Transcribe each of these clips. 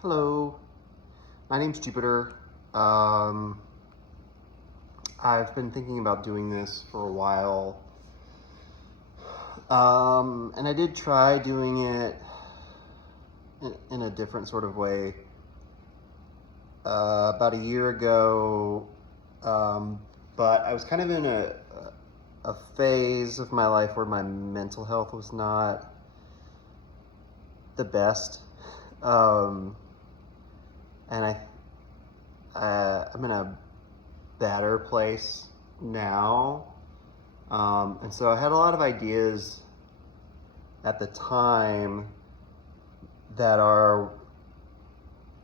Hello, my name's Jupiter. Um, I've been thinking about doing this for a while. And I did try doing it in a different sort of way about a year ago. But I was kind of in a phase of my life where my mental health was not the best. Um, and I'm in a better place now. And so I had a lot of ideas at the time that are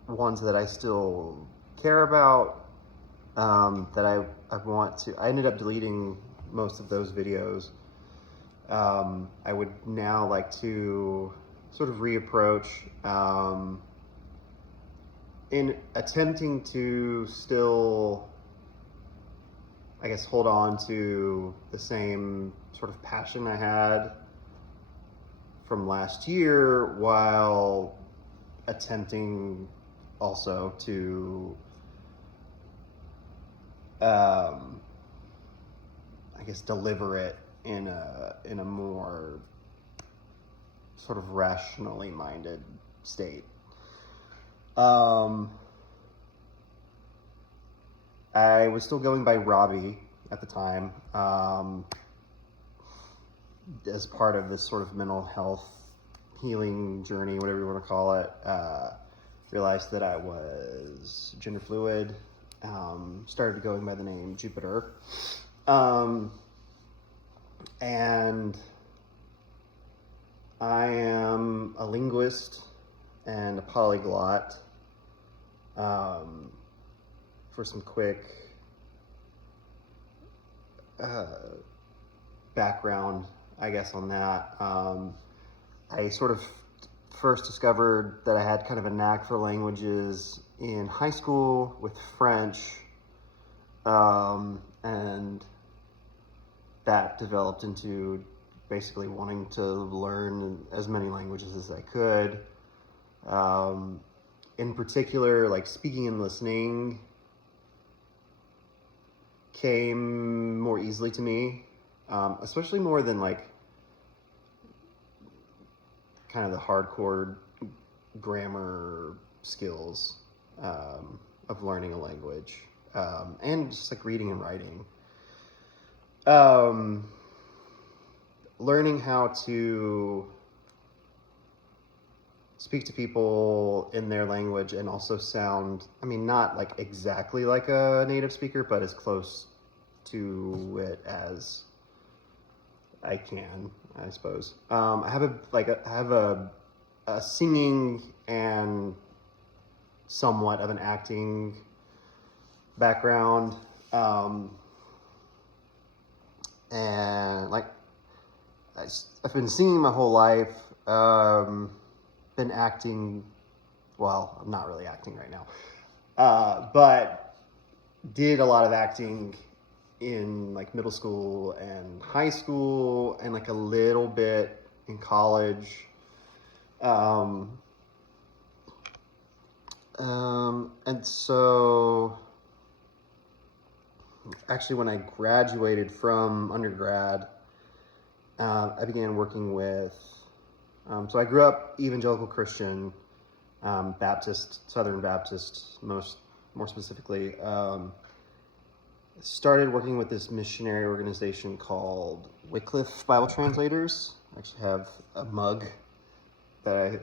ones that I still care about, that I want to. I ended up deleting most of those videos. I would now like to sort of reapproach, in attempting to still, I guess, hold on to the same sort of passion I had from last year, while attempting also to, I guess, deliver it in a more sort of rationally minded state. I was still going by Robbie at the time, as part of this sort of mental health healing journey, whatever you want to call it. Realized that I was gender fluid, started going by the name Jupiter. And I am a linguist and a polyglot. For some quick background, I guess, on that, I sort of first discovered that I had kind of a knack for languages in high school with French, and that developed into basically wanting to learn as many languages as I could. In particular, like, speaking and listening came more easily to me, especially more than like kind of the hardcore grammar skills, of learning a language, and just like reading and writing. Learning how to speak to people in their language and also sound, I mean, not like exactly like a native speaker, but as close to it as I can, I suppose. I have a singing and somewhat of an acting background, and like I've been singing my whole life. Been acting, well, I'm not really acting right now, but did a lot of acting in like middle school and high school, and like a little bit in college. And so actually, when I graduated from undergrad, I began working with, so I grew up evangelical Christian, Baptist, Southern Baptist, more specifically. Started working with this missionary organization called Wycliffe Bible Translators. I actually have a mug that I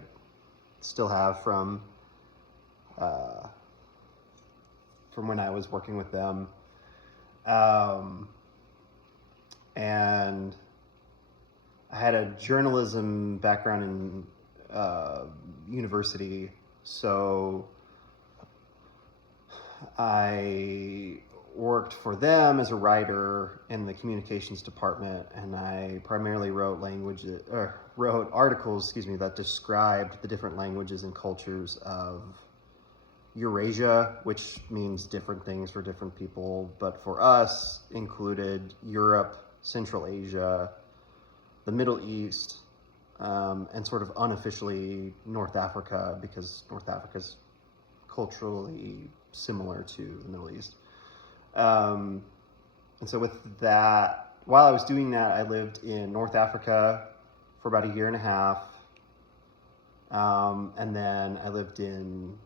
still have from when I was working with them. And I had a journalism background in university, so I worked for them as a writer in the communications department, and I primarily wrote articles, that described the different languages and cultures of Eurasia, which means different things for different people, but for us included Europe, Central Asia, the Middle East, and sort of unofficially North Africa, because North Africa is culturally similar to the Middle East. And so with that, while I was doing that, I lived in North Africa for about a year and a half. And then I lived in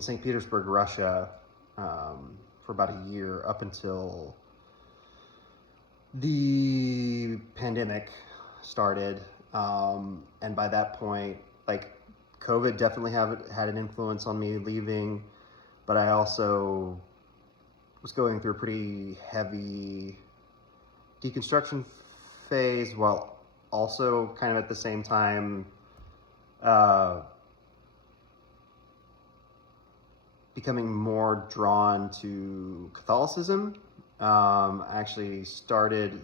St. Petersburg, Russia, for about a year, up until the pandemic started. And by that point, like, COVID definitely had an influence on me leaving, but I also was going through a pretty heavy deconstruction phase, while also kind of at the same time becoming more drawn to Catholicism. I actually started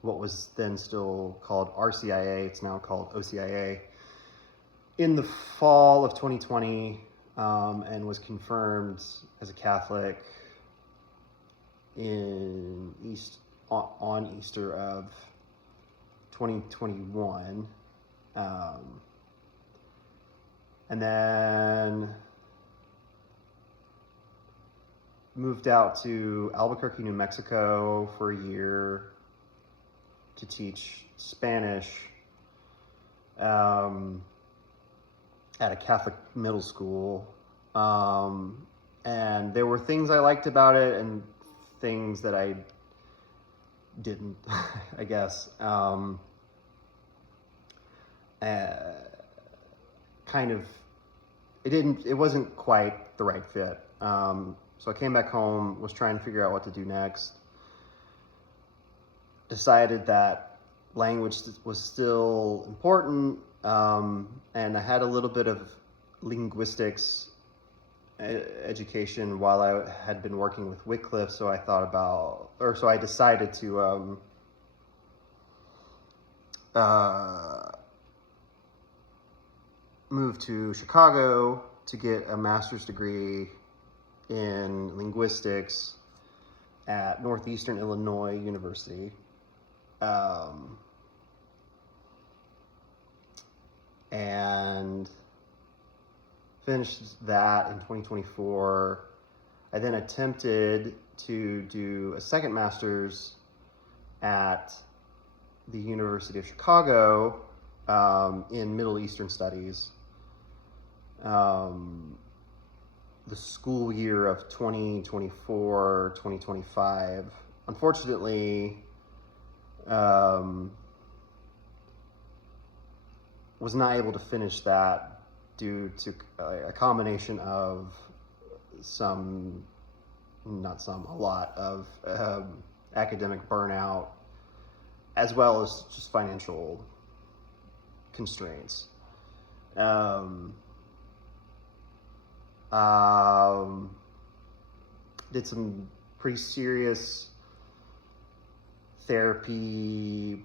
what was then still called RCIA, it's now called OCIA, in the fall of 2020, and was confirmed as a Catholic on Easter of 2021. And then moved out to Albuquerque, New Mexico for a year to teach Spanish at a Catholic middle school. And there were things I liked about it and things that I didn't, I guess. It wasn't quite the right fit. So I came back home, was trying to figure out what to do next. Decided that language was still important, and I had a little bit of linguistics education while I had been working with Wycliffe, so I decided to move to Chicago to get a master's degree in linguistics at Northeastern Illinois University. And finished that in 2024. I then attempted to do a second master's at the University of Chicago in Middle Eastern Studies. The school year of 2024-2025. Unfortunately, was not able to finish that due to a combination of a lot of academic burnout, as well as just financial constraints. Did some pretty serious therapy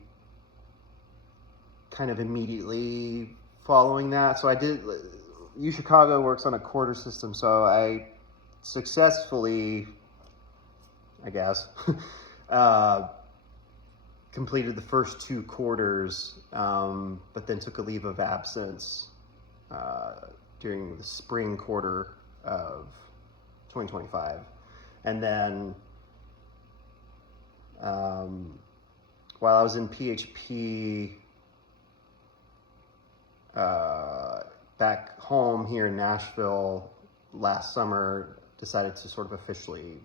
kind of immediately following that. So U Chicago works on a quarter system, so I successfully, I guess, completed the first 2 quarters, but then took a leave of absence during the spring quarter of 2025. And then while I was in PHP back home here in Nashville last summer, decided to sort of officially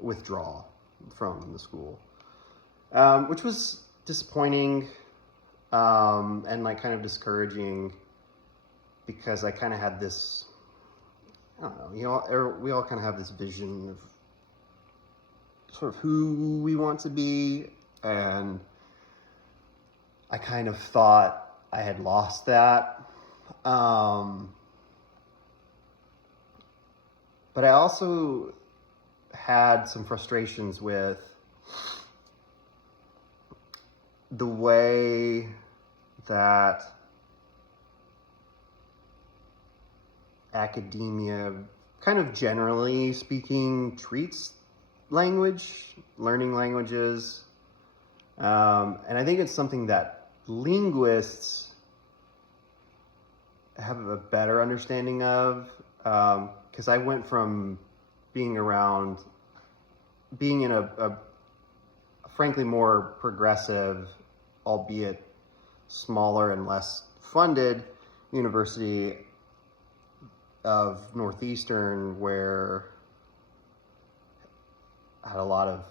withdraw from the school, which was disappointing and like kind of discouraging, because I kind of had this, I don't know, we all kind of have this vision of sort of who we want to be, and I kind of thought I had lost that. But I also had some frustrations with the way that academia kind of generally speaking, treats learning languages. And I think it's something that linguists have a better understanding of, because I went from being in a frankly more progressive, albeit smaller and less funded university of Northeastern, where I had a lot of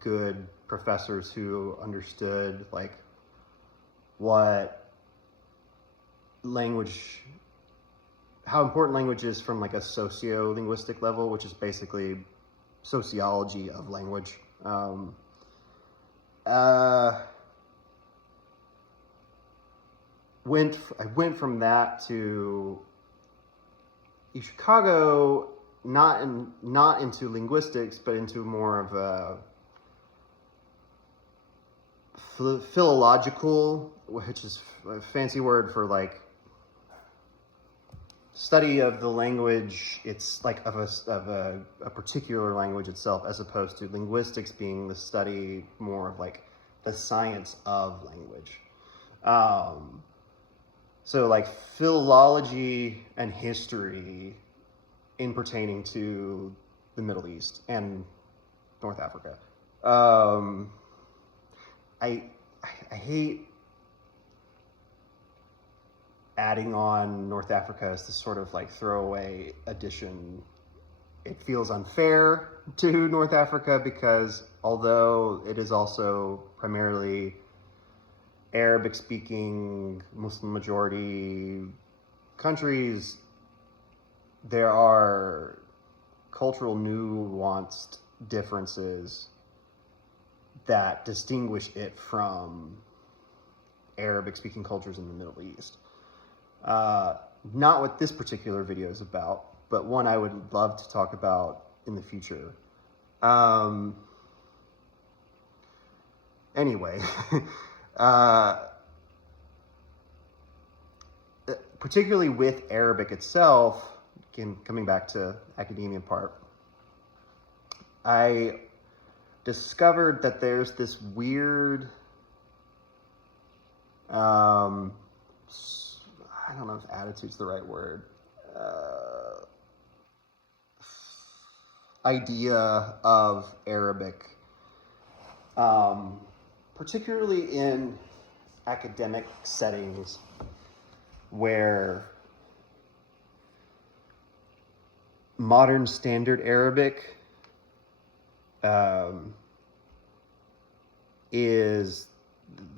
good professors who understood like how important language is from like a socio-linguistic level, which is basically sociology of language. I went from that to Chicago, not into linguistics, but into more of a philological, which is a fancy word for like study of the language. It's like of a particular language itself, as opposed to linguistics being the study more of like the science of language. So like philology and history in pertaining to the Middle East and North Africa. I hate adding on North Africa as this sort of like throwaway addition. It feels unfair to North Africa because although it is also primarily Arabic-speaking, Muslim-majority countries, there are cultural nuanced differences that distinguish it from Arabic-speaking cultures in the Middle East. Not what this particular video is about, but one I would love to talk about in the future. Anyway, particularly with Arabic itself, again, coming back to academia part, I discovered that there's this weird, I don't know if attitude's the right word, idea of Arabic, particularly in academic settings where modern standard Arabic is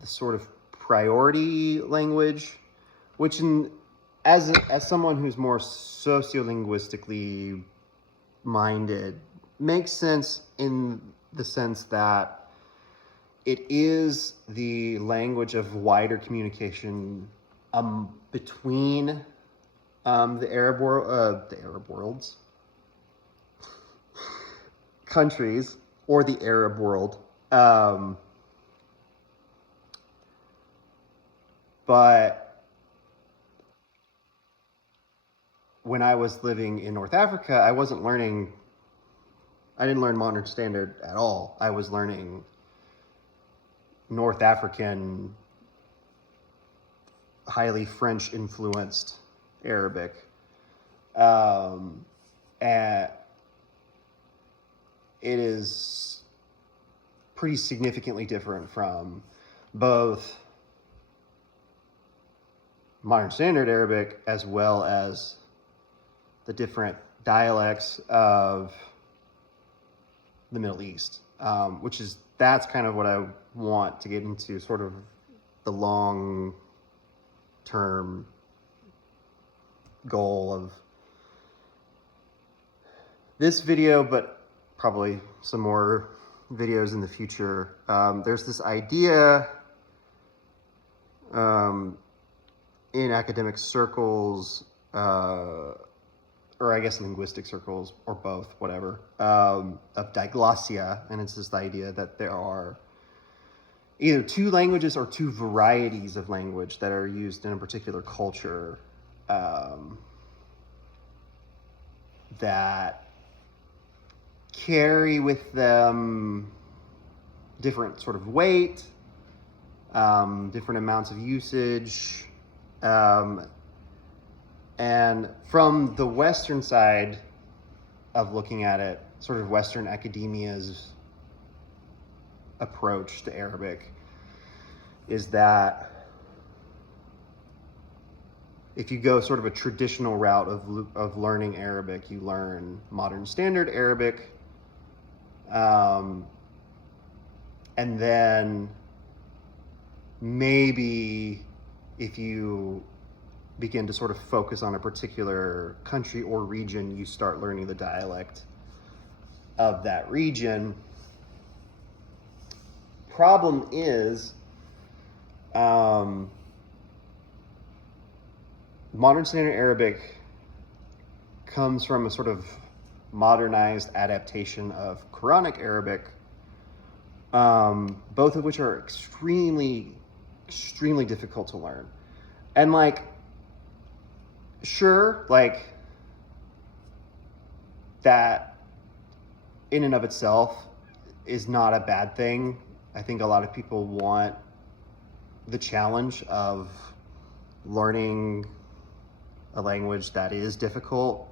the sort of priority language, which as someone who's more sociolinguistically minded makes sense in the sense that it is the language of wider communication between the Arab world's countries, or the Arab world. But when I was living in North Africa, I didn't learn modern standard at all. I was learning North African, highly French influenced Arabic. And it is pretty significantly different from both modern standard Arabic as well as the different dialects of the Middle East, that's kind of what I want to get into, sort of the long-term goal of this video, but probably some more videos in the future. There's this idea in academic circles, or I guess linguistic circles, or both, whatever, of diglossia, and it's just the idea that there are either two languages or two varieties of language that are used in a particular culture. that carry with them different sort of weight, different amounts of usage. And from the Western side of looking at it, sort of Western academia's approach to Arabic is that if you go sort of a traditional route of learning Arabic, you learn modern standard Arabic, and then maybe if you begin to sort of focus on a particular country or region, you start learning the dialect of that region. Problem is, modern standard Arabic comes from a sort of modernized adaptation of Quranic Arabic, both of which are extremely difficult to learn. And like, sure, like that in and of itself is not a bad thing. I think a lot of people want the challenge of learning a language that is difficult.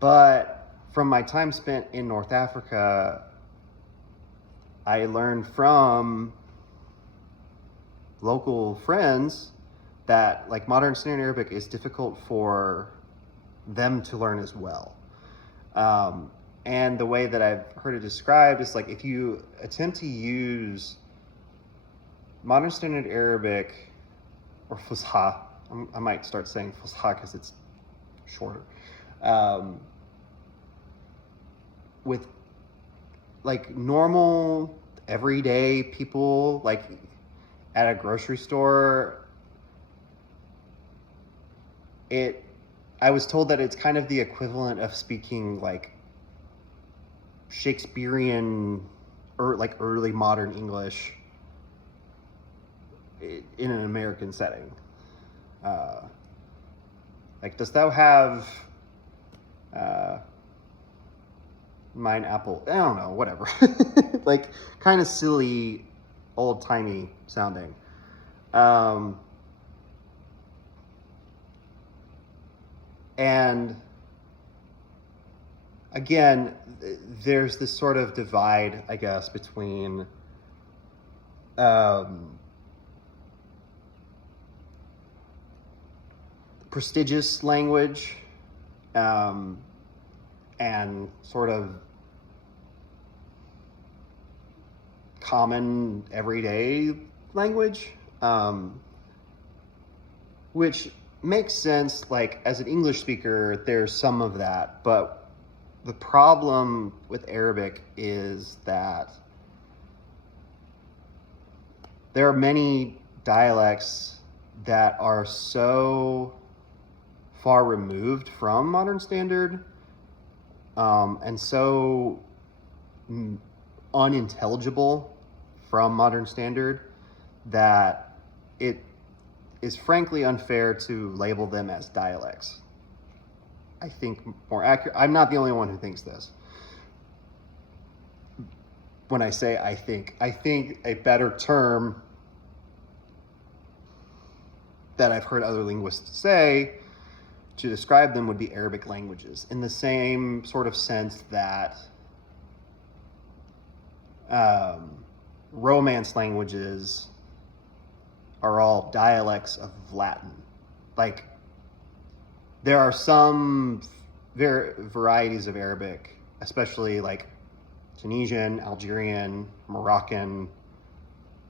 But from my time spent in North Africa, I learned from local friends that like modern standard Arabic is difficult for them to learn as well. And the way that I've heard it described is like if you attempt to use modern standard Arabic or Fusha, I might start saying Fusha because it's shorter, with like normal everyday people, like at a grocery store, I was told that it's kind of the equivalent of speaking like Shakespearean or like early modern English in an American setting. Like, dost thou have mine apple? I don't know, whatever. Like, kind of silly, old-timey sounding. And again, there's this sort of divide, I guess, between prestigious language and sort of common everyday language, which makes sense. Like, as an English speaker, there's some of that, but the problem with Arabic is that there are many dialects that are so far removed from modern standard and so unintelligible from modern standard that it is frankly unfair to label them as dialects. I think more accurate, I'm not the only one who thinks this. When I say I think a better term that I've heard other linguists say to describe them would be Arabic languages, in the same sort of sense that Romance languages are all dialects of Latin. Like, there are some varieties of Arabic, especially like Tunisian, Algerian, Moroccan,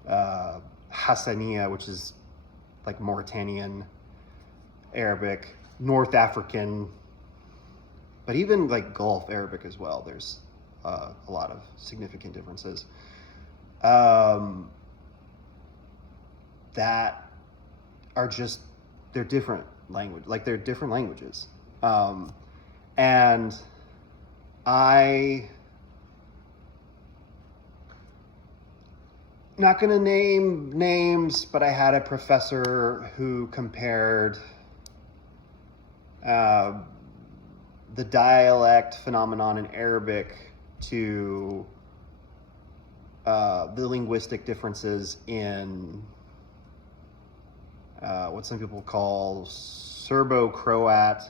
Hassaniya, which is like Mauritanian Arabic, North African, but even like Gulf Arabic as well. There's a lot of significant differences. That are just, they're different language, like they're different languages. And not gonna name names, but I had a professor who compared uh, the dialect phenomenon in Arabic to the linguistic differences in what some people call Serbo-Croat,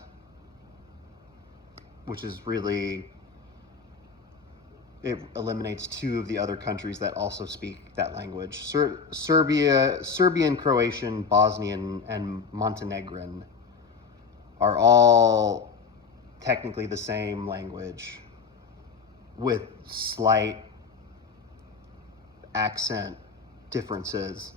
which is really, it eliminates two of the other countries that also speak that language. Serbian, Croatian, Bosnian, and Montenegrin are all technically the same language with slight accent differences.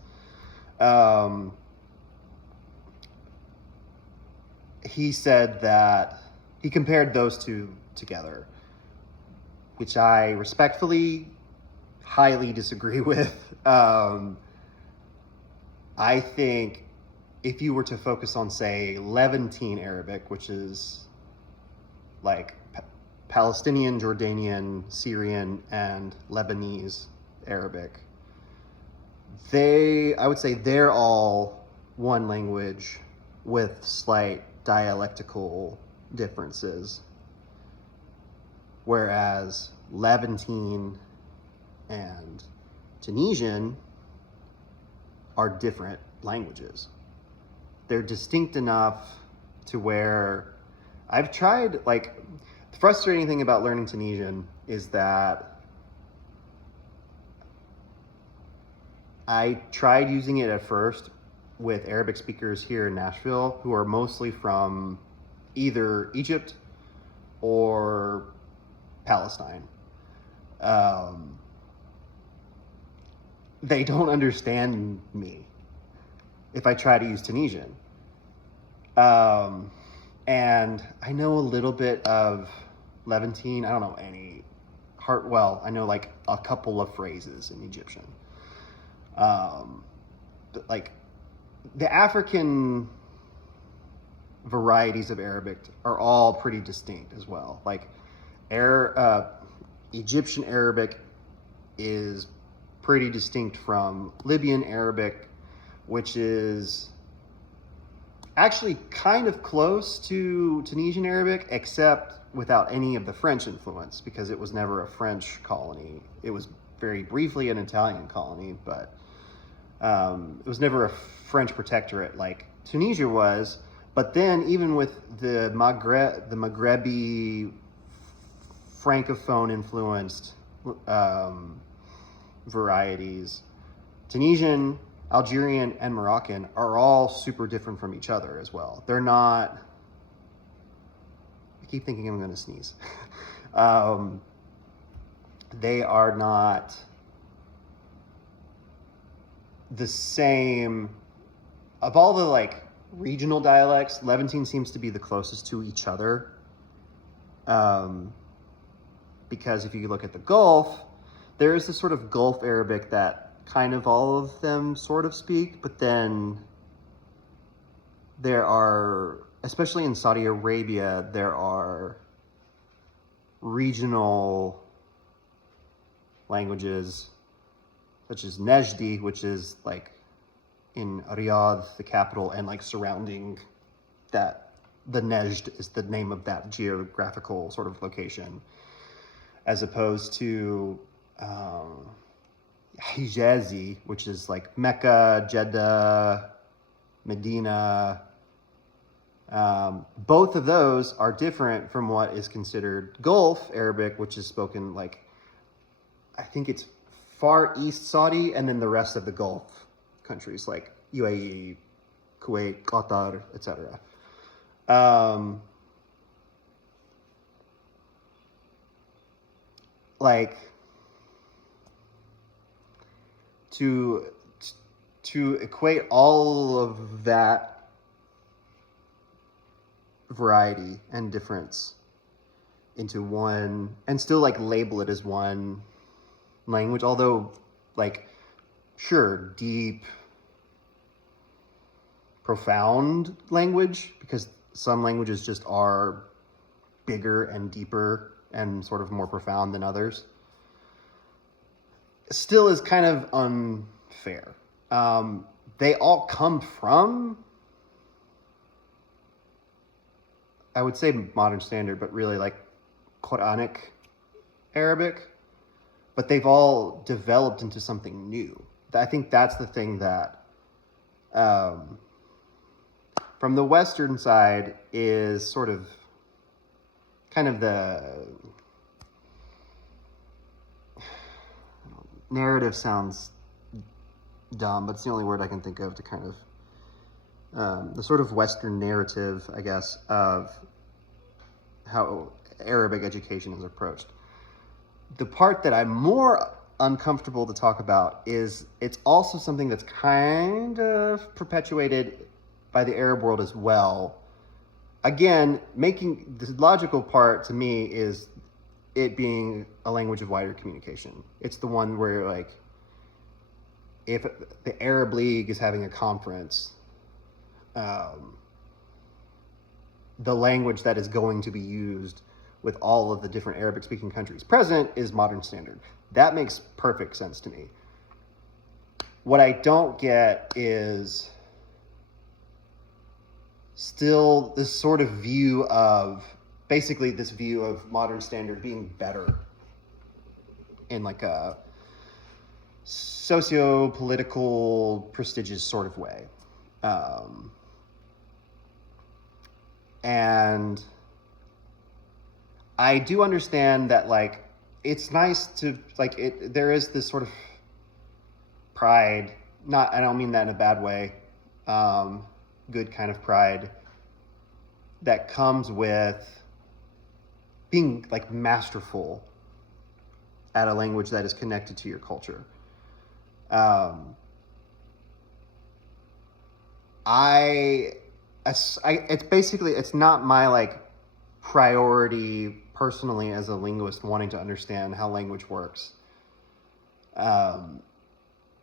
He said that he compared those two together, which I respectfully highly disagree with. I think if you were to focus on, say, Levantine Arabic, which is like Palestinian, Jordanian, Syrian, and Lebanese Arabic, I would say they're all one language with slight dialectical differences, whereas Levantine and Tunisian are different languages. They're distinct enough to where I've tried, like, the frustrating thing about learning Tunisian is that I tried using it at first with Arabic speakers here in Nashville who are mostly from either Egypt or Palestine. They don't understand me if I try to use Tunisian. And I know a little bit of Levantine. I don't know any I know like a couple of phrases in Egyptian. But like the African varieties of Arabic are all pretty distinct as well. Like Egyptian Arabic is pretty distinct from Libyan Arabic, which is actually kind of close to Tunisian Arabic, except without any of the French influence, because it was never a French colony. It was very briefly an Italian colony, but it was never a French protectorate like Tunisia was. But then even with the Maghrebi Francophone influenced varieties, Tunisian, Algerian, and Moroccan are all super different from each other as well. They're not, I keep thinking I'm gonna sneeze. They are not the same. Of all the like regional dialects, Levantine seems to be the closest to each other. Because if you look at the Gulf, there is this sort of Gulf Arabic that kind of all of them sort of speak, but then there are, especially in Saudi Arabia, there are regional languages such as Najdi, which is like in Riyadh, the capital, and like surrounding that, the Najd is the name of that geographical sort of location, as opposed to Hijazi, which is like Mecca, Jeddah, Medina. Both of those are different from what is considered Gulf Arabic, which is spoken like, I think it's Far East Saudi, and then the rest of the Gulf countries like UAE, Kuwait, Qatar, etc. Like to equate all of that variety and difference into one and still like label it as one language, although like sure, deep, profound language, because some languages just are bigger and deeper and sort of more profound than others, still is kind of unfair. They all come from I would say modern standard, but really like Quranic Arabic, but they've all developed into something new. I think that's the thing that, from the Western side, is sort of kind of the narrative sounds dumb, but it's the only word I can think of to kind of, the sort of Western narrative, I guess, of how Arabic education is approached. The part that I'm more uncomfortable to talk about is it's also something that's kind of perpetuated by the Arab world as well. Again, making the logical part to me is it being a language of wider communication. It's the one where, like, if the Arab League is having a conference, the language that is going to be used with all of the different Arabic speaking countries present is modern standard. That makes perfect sense to me. What I don't get is still this sort of view of, basically this view of modern standard being better in like a socio-political, prestigious sort of way. And I do understand that, like, it's nice to, like, there is this sort of pride, I don't mean that in a bad way, good kind of pride that comes with being, like, masterful at a language that is connected to your culture. It's basically, it's not my, like, priority personally as a linguist wanting to understand how language works. I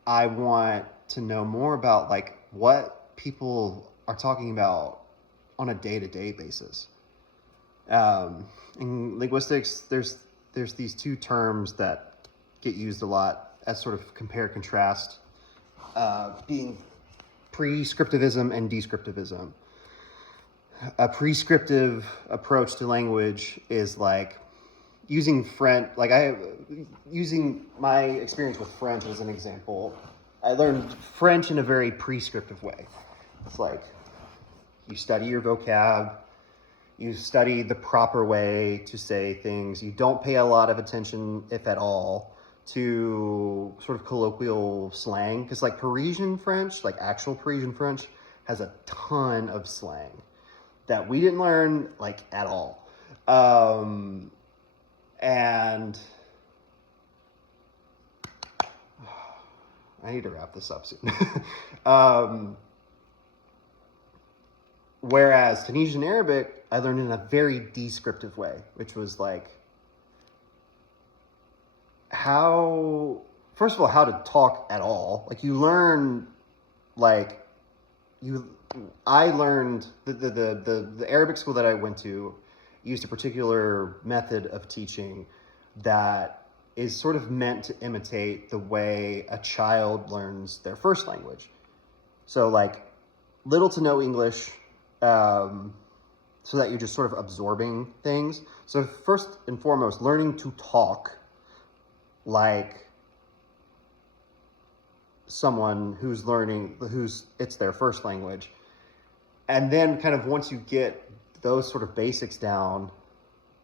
want to know more about, like, what people are talking about on a day-to-day basis. In linguistics, there's these two terms that get used a lot as sort of compare contrast, being prescriptivism and descriptivism. A prescriptive approach to language is like using French, using my experience with French as an example. I learned French in a very prescriptive way. It's like you study your vocab, you study the proper way to say things. You don't pay a lot of attention, if at all, to sort of colloquial slang. Because like Parisian French, like actual Parisian French, has a ton of slang that we didn't learn, like, at all. And I need to wrap this up soon. Whereas Tunisian Arabic, I learned in a very descriptive way, which was like first of all, how to talk at all. Like, you learn, like, I learned the Arabic school that I went to used a particular method of teaching that is sort of meant to imitate the way a child learns their first language. So, like, little to no English, so that you're just sort of absorbing things. So first and foremost, learning to talk like someone who's it's their first language. And then kind of once you get those sort of basics down,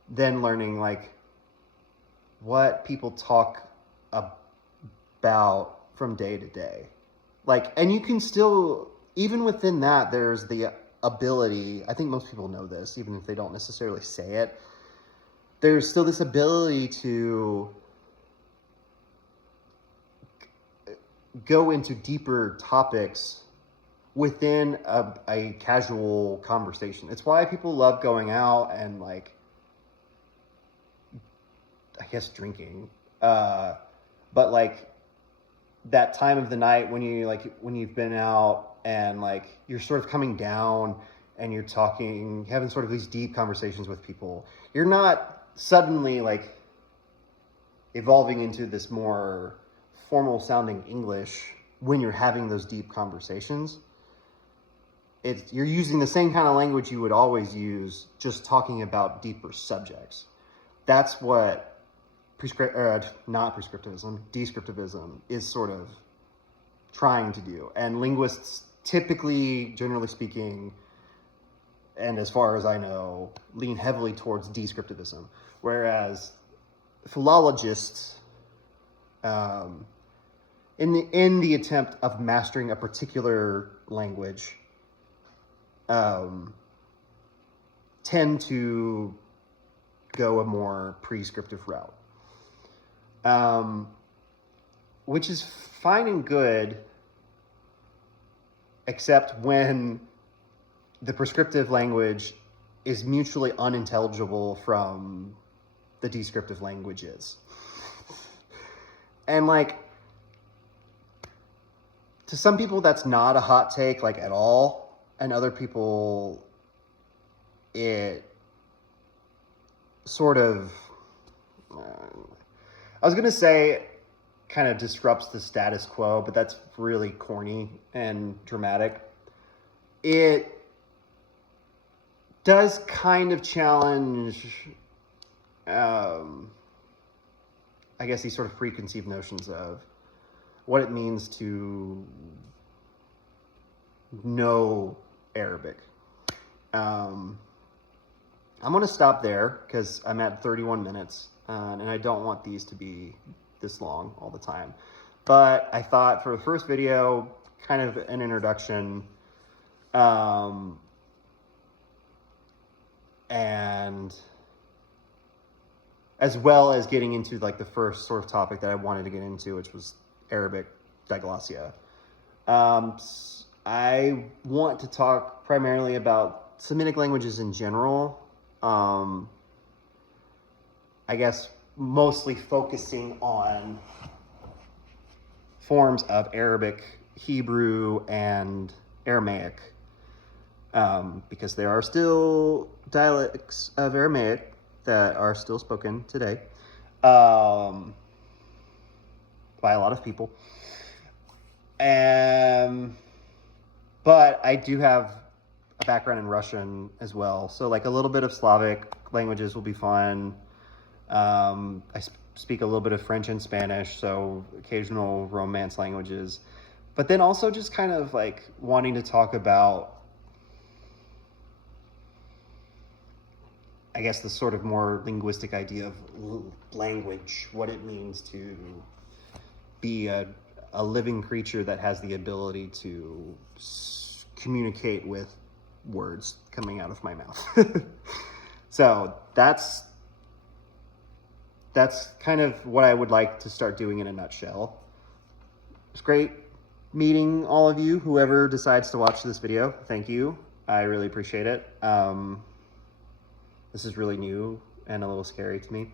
then learning, like, what people talk about from day to day. Like, and you can still, even within that, there's the ability, I think most people know this, even if they don't necessarily say it, there's still this ability to go into deeper topics within a casual conversation. It's why people love going out and, like, I guess drinking, but like that time of the night when you've been out and, like, you're sort of coming down and you're talking, having sort of these deep conversations with people. You're not suddenly, like, evolving into this more formal sounding English when you're having those deep conversations. you're using the same kind of language you would always use, just talking about deeper subjects. That's what not prescriptivism, descriptivism is sort of trying to do. And linguists typically, generally speaking, and as far as I know, lean heavily towards descriptivism. Whereas philologists, in the attempt of mastering a particular language, tend to go a more prescriptive route, which is fine and good, except when the prescriptive language is mutually unintelligible from the descriptive languages. And like, to some people that's not a hot take, like, at all, and other people it sort of I was gonna say kind of disrupts the status quo, but that's really corny and dramatic. It does kind of challenge I guess these sort of preconceived notions of what it means to know Arabic. I'm going to stop there because I'm at 31 minutes and I don't want these to be this long all the time. But I thought for the first video, kind of an introduction, and as well as getting into like the first sort of topic that I wanted to get into, which was Arabic diglossia. I want to talk primarily about Semitic languages in general. I guess mostly focusing on forms of Arabic, Hebrew, and Aramaic, because there are still dialects of Aramaic that are still spoken today by a lot of people. But I do have a background in Russian as well, so like a little bit of Slavic languages will be fun. I speak a little bit of French and Spanish, so occasional Romance languages. But then also just kind of like wanting to talk about, I guess, the sort of more linguistic idea of language, what it means to be a living creature that has the ability to communicate with words coming out of my mouth. So that's kind of what I would like to start doing in a nutshell. It's great meeting all of you, whoever decides to watch this video. Thank you. I really appreciate it. This is really new and a little scary to me.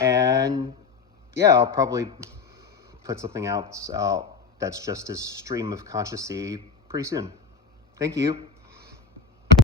And yeah, I'll probably put something out that's just as stream of consciousness pretty soon. Thank you.